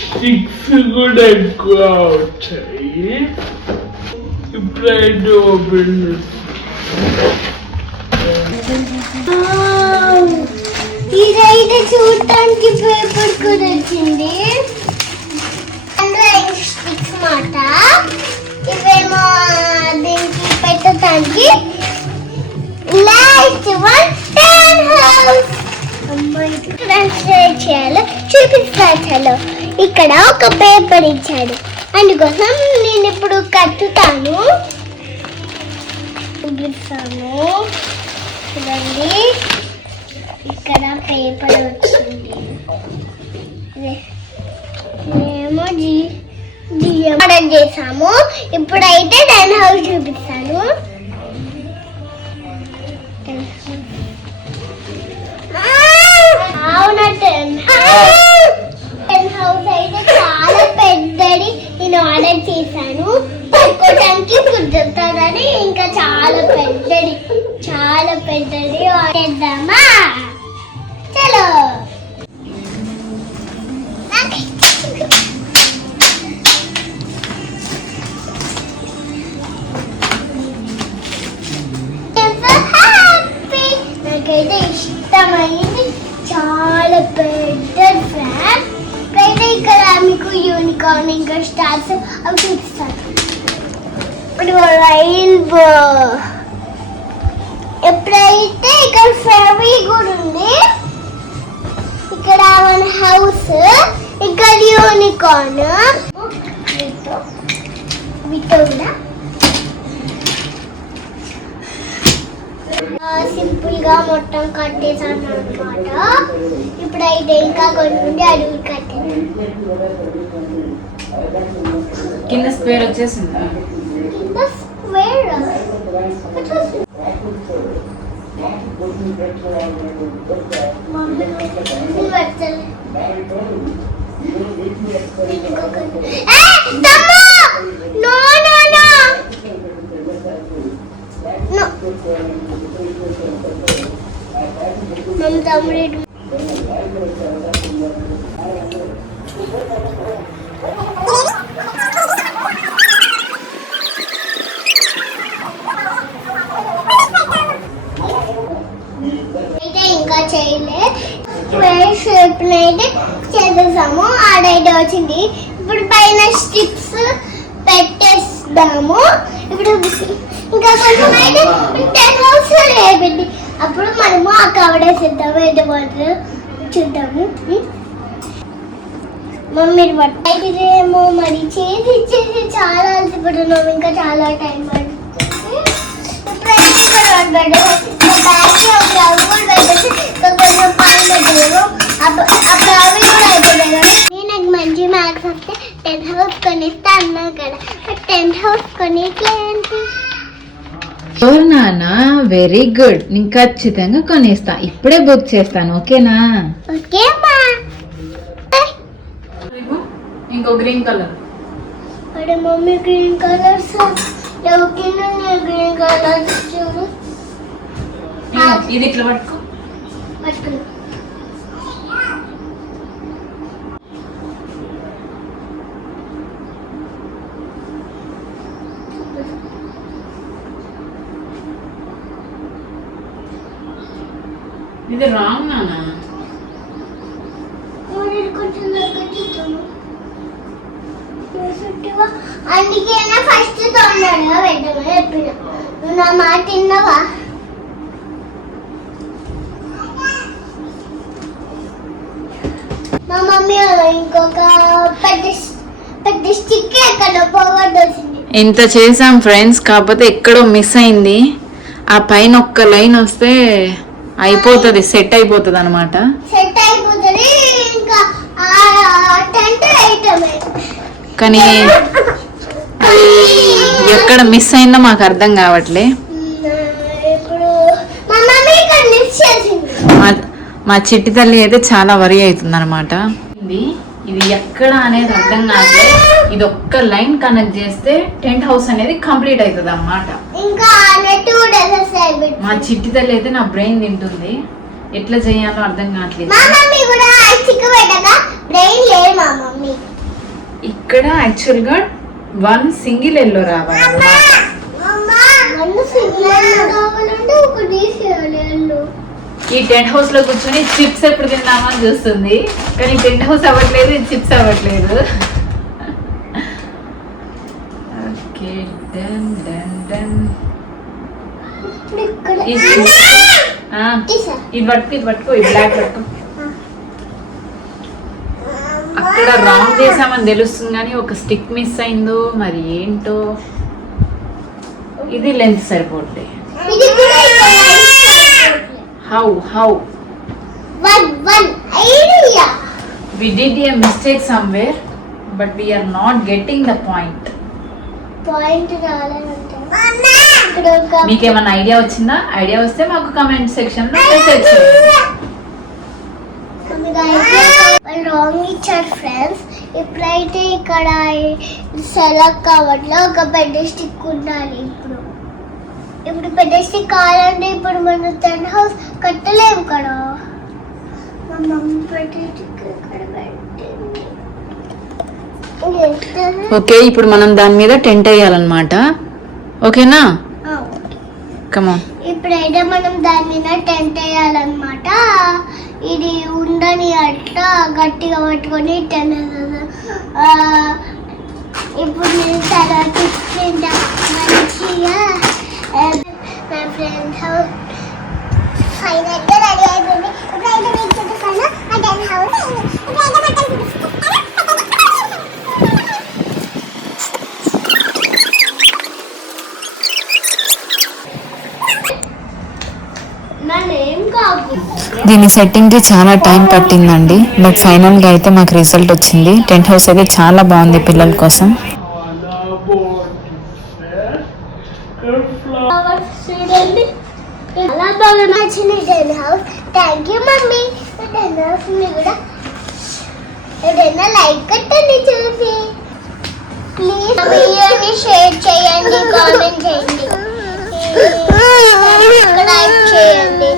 Sticks కూడా ఎక్కువ వచ్చాయి. ఇప్పుడైతే ఓపెన్ ఇదైతే చూడటానికి పేపర్ కూడా వచ్చింది. స్టిక్స్ మాట ఇవేమో దీనికి పెట్టడానికి. Last one ten house translate చేయాలి చూపిస్తాను. ఇక్కడ ఒక పేపర్ ఇచ్చాడు, అందుకోసం నేను ఇప్పుడు కట్టుతాను. చూపిస్తాను చూడండి, ఇక్కడ పేపర్ వచ్చింది. మేము ఆర్డర్ చేసాము. ఇప్పుడైతే 10 హౌస్ చూపిస్తాను. అవునా 10 హౌస్ అయితే చాలా పెద్దది నేను ఆర్డర్ చేశాను. పట్టుకోవడానికి కుదురుతుందని ఇంకా చాలా పెద్దది చేద్దామా? చలో నాకైతే ఇష్టమైంది, చాలా పెద్ద ఫ్యాన్. అయితే ఇక్కడ మీకు యూనికార్న్ ఇంకా స్టార్స్ అవి చూపిస్తాను. ఇప్పుడు రైన్బో, ఎప్పుడైతే ఇక్కడ ఫెరీ కూడా ఉంది. ఇక్కడ మన హౌస్, ఇక్కడ యూనికార్న్ వీటితో కూడా సింపుల్ గా మొత్తం కట్టేసాను అనమాట. ఇప్పుడైతే ఇంకా కొన్ని అడుగు కట్టాను. కింద స్క్వేర్ వచ్చేసిందా? కింద స్క్వేర్ తమ్ముడు ఇంకా చేయలే. స్క్వేర్ షేప్ అయితే చేసేసాము, ఆడైతే వచ్చింది. ఇప్పుడు పైన స్టిక్స్ పెట్టేస్తాము. ఇప్పుడు ఇంకా కొంచెం అయితే 10 హౌస్ అయిపోయింది. అప్పుడు మనము ఆ కవర్ వేసేద్దాము. అయితే వాటర్ చూద్దాము. మమ్మీ ఇదేమో మరి చేసి చాలా అలసిపోతున్నాము. ఇంకా చాలా టైం పడుతుంది. ఇప్పుడైతే ఇక్కడ నాకు మంచి మార్క్స్ వస్తే 10 హౌస్ కొనిస్తా అన్నా కదా. 10 హౌస్ కొనిట్లేంటి? నాన్న వెరీ గుడ్, నేను ఖచ్చితంగా కొనిస్తా. ఇప్పుడే బుక్ చేస్తాను, ఓకేనా? ఓకే అమ్మా. ఇంకో గ్రీన్ కలర్. అరే మమ్మీ గ్రీన్ కలర్స్ ఓకేనా? గ్రీన్ కలర్స్ చూడు. ఇది ఇట్లా పట్టుకో. ఇది రాంగ్ నానా. అందుకే ఫస్ట్ తొందరగా పెట్టమని చెప్పిన. నువ్వు నా మాట తిన్నావా? మా మమ్మీ ఇంకొక పెద్ద స్టిక్ ఎక్కడ పోగొట్టేసింది. ఇంత చేసాం ఫ్రెండ్స్, కాకపోతే ఎక్కడో మిస్ అయింది. ఆ పైన ఒక్క లైన్ వస్తే అయిపోతుంది, సెట్ అయిపోతుంది అనమాట. సెట్ అయిపోతుంది ఇంకా టెంట్ ఐటమే. కానీ ఎక్కడ మిస్ అయిందో మాకు అర్థం కావట్లే. మా చిట్టి తల్లి అయితే చాలా వరి అవుతుంది అనమాట. ఇది ఎక్కడ అనేది అర్థం కావట్లే. ఇది ఒక్క లైన్ కనెక్ట్ చేస్తే టెంట్ హౌస్ అనేది కంప్లీట్ అవుతుంది అన్నమాట. మా చిట్టి తల్లి అయితే నా బ్రెయిన్ తింటుంది. ఎట్లా చేయాలో అర్థం కావట్లేదు. మా మమ్మీ కూడా చిక్కు పెట్టగా బ్రెయిన్ లేదు మా మమ్మీ. ఇక్కడ యాక్చువల్ గా 1 సింగిల్ ఎల్లో రావాలి. ఈ టెంట్ హౌస్ లో కూర్చొని చిప్స్ ఎప్పుడు తిందామని చూస్తుంది, కానీ టెంట్ హౌస్ అవ్వట్లేదు, చిప్స్ అవ్వట్లేదు. Okay done done done. ఇది పట్టుకో, ఈ బ్లాక్ పట్టుకో. అక్కడ రాంగ్ చేసామని తెలుస్తుంది కానీ ఒక స్టిక్ మిస్ అయిందో మరి ఏంటో. ఇది లెంత్ సరిపోట్లే. How we did a mistake somewhere but we are not getting the point. మీకు ఏమైనా ఐడియా వచ్చిందా? ఐడియా వస్తే మాకు కామెంట్ సెక్షన్ లో మెసేజ్ చేయండి. రాంగ్ ఇచ్చారు ఫ్రెండ్స్. ఇప్పుడైతే ఇక్కడ సెలెక్ట్ కావట్లో ఒక పెద్ద స్టిక్ ఉండాలి. ఇప్పుడు పెద్ద స్టిక్ కావాలంటే ఇప్పుడు మనం టెంట్ హౌస్ కట్టలేము కదా. మా మమ్మీ పెట్టే స్టిక్ ఇక్కడ పెట్టింది. ఓకే, ఇప్పుడు మనం దాని మీద టెంట్ వేయాలన్నమాట. ఓకేనా? కమాన్. ఇప్పుడైతే మనం దాని మీద టెంట్ వేయాలన్నమాట. ఇది ఉండని అట్లా గట్టిగా పట్టుకొని టెంట్. ఇప్పుడు నేను తర్వాత మంచిగా నా ఫ్రెండ్ హౌస్ ఫైనల్గా రెడీ అయిపోయింది. ఇప్పుడైతే మీకు చూపిస్తాను ఆ టెంట్ హౌస్. దీని సెట్టింగ్ కి చాలా టైం పట్టిందండి, బట్ ఫైనల్ గా అయితే మాకు రిజల్ట్ వచ్చింది. టెంట్ హౌస్ అయితే చాలా బాగుంది పిల్లల కోసం. చాలా బాగా నచ్చింది tent house. Thank you mummy. Tent house కూడా ఏదైనా లైక్ కట్టండి చూసి. ప్లీజ్ వీడియోని షేర్ చేయండి, కామెంట్ చేయండి, సబ్స్క్రైబ్ చేయండి.